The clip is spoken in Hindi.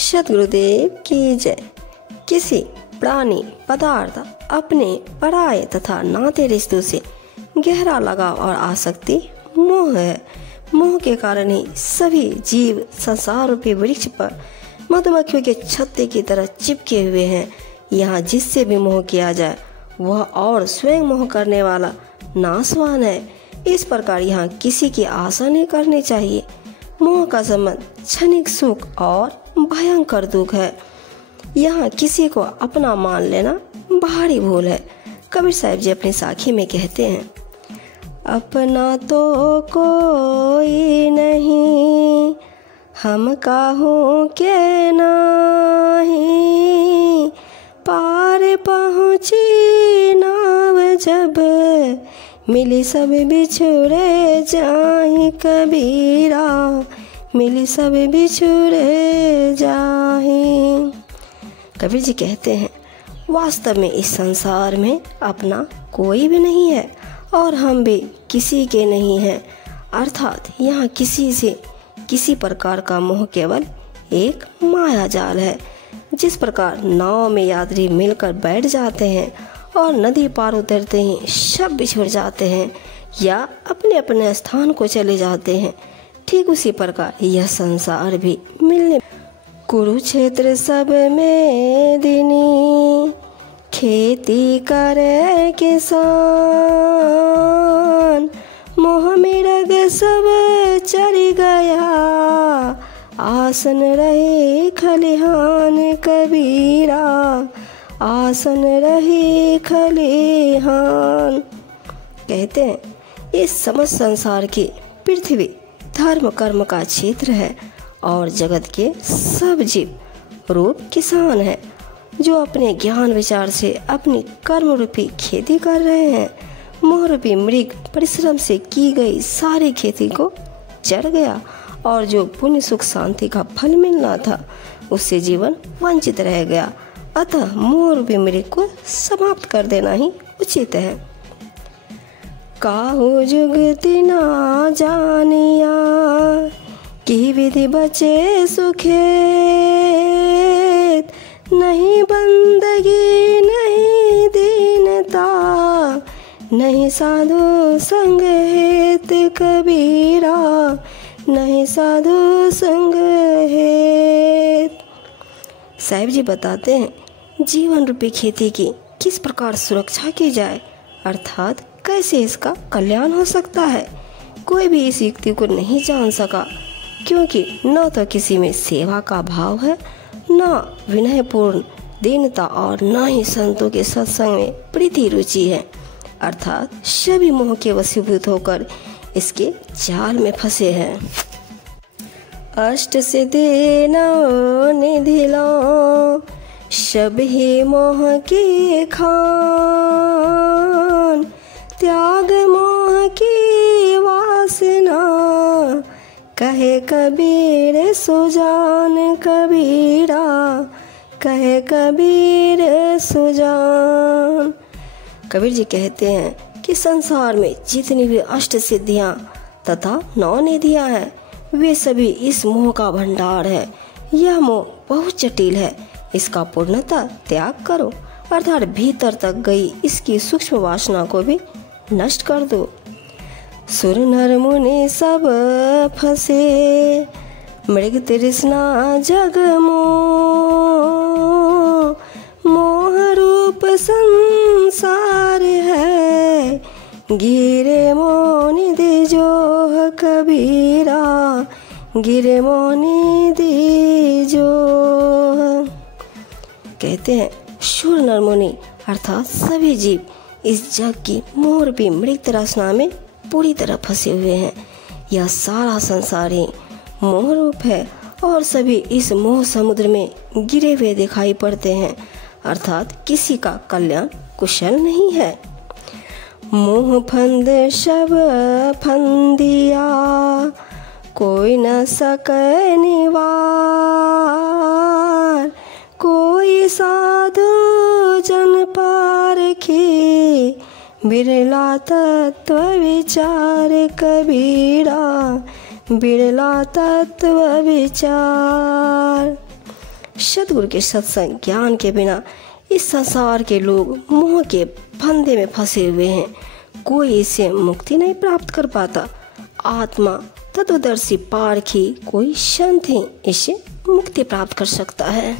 सद्गुरुदेव की जय। किसी प्राणी, पदार्थ, अपने, पराये तथा नाते रिश्तों से गहरा लगाव और आसक्ति मोह है। मोह के कारण ही सभी जीव संसार रूपी वृक्ष पर मधुमक्खियों के छत्ते की तरह चिपके हुए हैं। यहाँ जिससे भी मोह किया जाए वह और स्वयं मोह करने वाला नाशवान है। इस प्रकार यहाँ किसी की आशा नहीं करनी चाहिए। मोह का संबंध क्षणिक सुख और भयंकर दुख है। यहाँ किसी को अपना मान लेना भारी भूल है। कबीर साहब जी अपनी साखी में कहते हैं, अपना तो कोई नहीं, हम काहू के नहीं, पार पहुँची नाव जब, मिली सब बिछुड़े जाहि कबीरा, मिली सब बिछुड़े जाहि। कबीर जी कहते हैं, वास्तव में इस संसार में अपना कोई भी नहीं है और हम भी किसी के नहीं हैं। अर्थात यहाँ किसी से किसी प्रकार का मोह केवल एक माया जाल है। जिस प्रकार नाव में यात्री मिलकर बैठ जाते हैं और नदी पार उतरते ही सब बिछुड़ जाते हैं या अपने अपने स्थान को चले जाते हैं, ठीक उसी प्रकार यह संसार भी मिलने। कुरुक्षेत्र सब में दिनी, खेती करे किसान, मोह मिरग सब चढ़ गया, आसन रहे खलिहान कबीरा, आसन रहे खलिहान। कहते हैं, इस समस्त संसार की पृथ्वी धर्म कर्म का क्षेत्र है और जगत के सब जीव रूप किसान है, जो अपने ज्ञान विचार से अपनी कर्म रूपी खेती कर रहे हैं। मोह रूपी मृग परिश्रम से की गई सारी खेती को चढ़ गया और जो पुण्य सुख शांति का फल मिलना था उससे जीवन वंचित रह गया। अतः मोह रूपी मृग को समाप्त कर देना ही उचित है। काहू जुगति ना जानिया, की विधि बचे सुखेत, नहीं बंदगी नहीं दीनता, नहीं साधु संग हेत कबीरा, नहीं साधु संग हेत। साहिब जी बताते हैं, जीवन रूपी खेती की किस प्रकार सुरक्षा की जाए, अर्थात कैसे इसका कल्याण हो सकता है। कोई भी इस युक्ति को नहीं जान सका, क्योंकि न तो किसी में सेवा का भाव है, न विनयपूर्ण दीनता और न ही संतों के सत्संग में प्रीति रुचि है। अर्थात सभी मोह के वशीभूत होकर इसके जाल में फंसे हैं। अष्ट सिद्धि नौ निधि लो, सभी मोह की खान, त्याग मोह की वासना, कहे कबीर सुजान कबीरा, कहे कबीर सुजान। कबीर जी कहते हैं कि संसार में जितनी भी अष्ट सिद्धियां तथा 9 निधियां हैं, वे सभी इस मोह का भंडार है। यह मोह बहुत जटिल है, इसका पूर्णतः त्याग करो, अर्थात भीतर तक गई इसकी सूक्ष्म वासना को भी नष्ट कर दो। सुर नर मुनि सब फंसे, मृग तृष्णा जग मोह, मोह रूप संसार है, गिरे मोनि दिजोह कबीरा, गिरे मोनि दिजोह। कहते हैं, शूर नर मुनि अर्थात सभी जीव इस जग की मोह रूपी मृग तृष्णा में पूरी तरह फंसे हुए हैं। यह सारा संसार ही मोह रूप है और सभी इस मोह समुद्र में गिरे हुए दिखाई पड़ते हैं, अर्थात किसी का कल्याण कुशल नहीं है। मोह फंद सब फंदिया, कोई न सके निवार, कोई साधु जन पारखी, बिरला तत्व विचार कबीरा, बिरला तत्व विचार। सद्गुरु के सत्संग ज्ञान के बिना इस संसार के लोग मोह के फंदे में फंसे हुए हैं। कोई इससे मुक्ति नहीं प्राप्त कर पाता। आत्मा तत्वदर्शी पारखी कोई संत ही इससे मुक्ति प्राप्त कर सकता है।